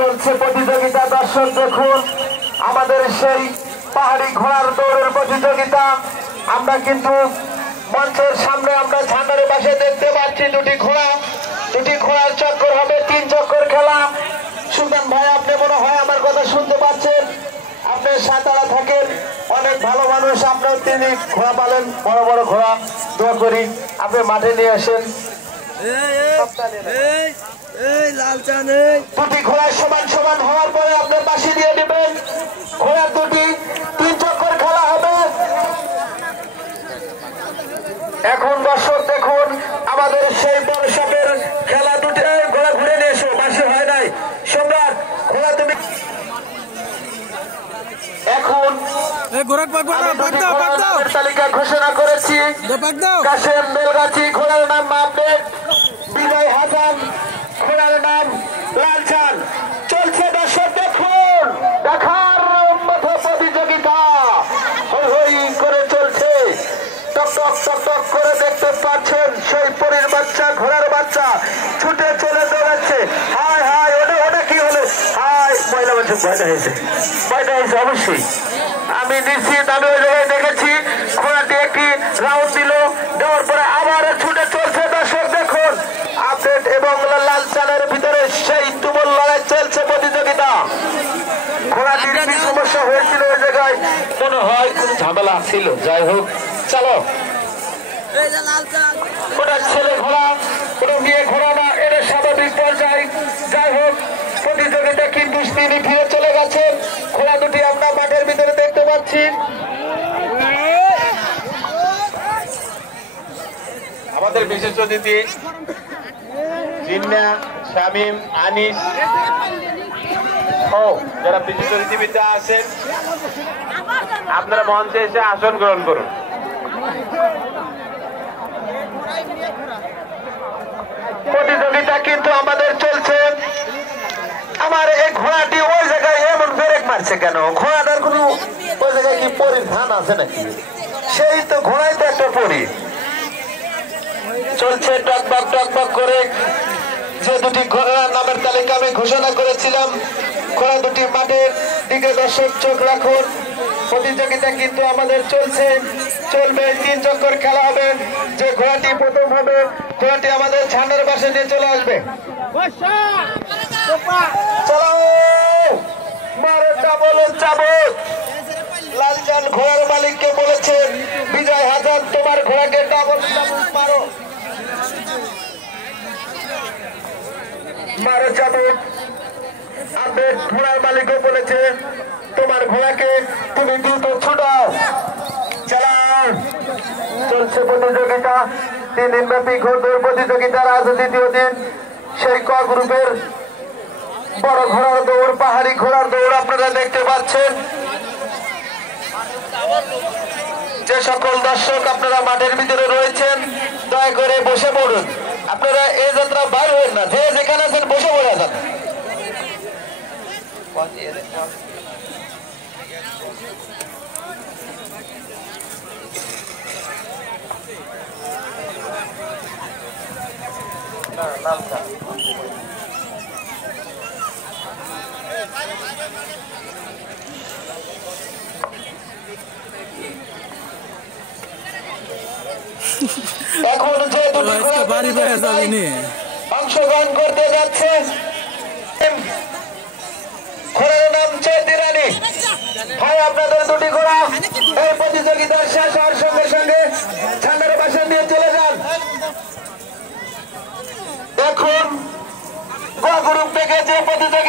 চলছে প্রতিযোগিতা। দর্শক দেখুন আমাদের সেই পাহাড়ি ঘোড়ার দৌড়ের প্রতিযোগিতা। আমরা কিন্তু মঞ্চের সামনে আমরা ঝান্ডারের পাশে দেখতে পাচ্ছি দুটি ঘোড়ার চক্কর হবে, 3 চক্কর খেলা। সুলতান ভাই, আপনি মনে হয় আমার কথা শুনতে পাচ্ছেন? আপনি সাঁতারা থাকেন, অনেক ভালো মানুষ, আপনার তিনি ঘোড়া পালেন, বড় বড় ঘোড়া। দোয়া করি আপনি মাঠে নিয়ে আসেন। দুটি ঘোড়া সমান সমান হওয়ার পরে আপনার বাঁশি দিয়ে নেবেন। ঘোড়ার দুটি 3 চক্কর খেলা হবে। এখন দর্শক দেখুন আমাদের সেই বড় সাপের খেলা দুটি। ঘোড়া ঘুরে নিয়ে এসো, বাঁশি হয় নাই। সম্রাট, ঘোড়া তুমি এখন তালিকা ঘোষণা করেছি। কাশেম বেলগাছি, ঘোড়ার নাম আপডেট। বিজয় হাসান, ঘোড়ার নাম লালচান। চলছে দর্শক দেখুন, দেখার মতো প্রতিযোগিতা হই হই করে চলছে। টক টক টক টক করে দেখতে পাচ্ছেন সেই পরীর বাচ্চা, ঘোড়ার বাচ্চা ছুটে চলে দৌড়াচ্ছে। হায় হায়, ওটা কি হলো? হায়, মহিলা মানুষ ভয়টা হয়েছে অবশ্যই। আমি নিশ্চিত, আমি ওই জায়গায় দেখেছি ঘোড়াটি একটি রাউন্ড দিল, দেওয়ার পরে আবার ছুটে চলছে। দর্শক দেখুন আপডেট এবং লাল চালের ভিতরে সেই তুমুল লড়াই চলছে প্রতিযোগিতা। ঘোড়াটির কি সমস্যা হয়েছিল ওই জায়গায়? মনে হয় কোন ঝামেলা ছিল। যাই হোক, চলো। ওটা ছেলে ঘোড়া, ওটা মেয়ে ঘোড়া না, এটা স্বাভাবিক পর্যায়ে। যাই হোক, প্রতিযোগিতা কিন্তু তিনি ফিরে চলে গেছে। ঘোড়া দুটি আমরা মাঠের ভিতরে দেখতে পাচ্ছি। আমাদের বিশেষ অতিথি জিন্না, শামীম, আনিস ও যারা বিশেষ অতিথিবিদ্যা আছেন, আপনারা মঞ্চে এসে আসন গ্রহণ করুন। প্রতিযোগিতা কিন্তু আমাদের চলছে। আমার এই ঘোড়াটি ওই জায়গায় এমন ব্রেক মারছে কেন? ঘোড়াটার কোনো ওই জায়গায় কি পরীর ধান আছে নাকি? সেই তো ঘোড়াই তো একটা পরী। চলছে টকবক করে। যে দুটি ঘোড়ার নামের তালিকা আমি ঘোষণা করেছিলাম, ঘোড়া দুটি মাঠের দিকে দর্শক চোখ রাখুন। প্রতিযোগিতা কিন্তু আমাদের চলবে। 3 চক্কর খেলা হবে। যে ঘোড়াটি প্রথম হবে, ঘোড়াটি আমাদের ঝান্ডার পাশে নিয়ে চলে আসবে। চলো, মারো চাবুক। লালচান ঘোড়ার মালিককে বলেছেন, বিজয় হাসান তোমার ঘোড়াকে ডাবল চাবুক মারো। চাবুক। আপডেট ঘোড়ার মালিকও বলেছে তোমার ঘোড়াকে তুমি দ্রুত ছুটাও। চালাও। চলছে প্রতিযোগিতা, 3 দিনব্যাপী ঘোড়দৌড় প্রতিযোগিতার আজ 2য় দিন। সেই ক গ্রুপের বড় ঘোড়ার দৌড়, পাহাড়ি ঘোড়ার দৌড় আপনারা দেখতে পাচ্ছেন। যে সকল দর্শক আপনারা মাঠের ভিতরে রয়েছেন, দয়া করে বসে পড়ুন। আপনারা এই যাত্রা বাইর হবেন না, যে যেখানে আছেন বসে পড়ে যান। এখন যে অংশগ্রহণ করতে যাচ্ছে, ঘোড়ার নাম চৈতি রানী। ভাই, আপনাদের দুটি ঘোড়া এই প্রতিযোগিতার শেষ হওয়ার সঙ্গে সঙ্গে ঝান্ডার পাশে নিয়ে চলে যান। দেখুন গ্রুপ থেকে যে প্রতিযোগিতা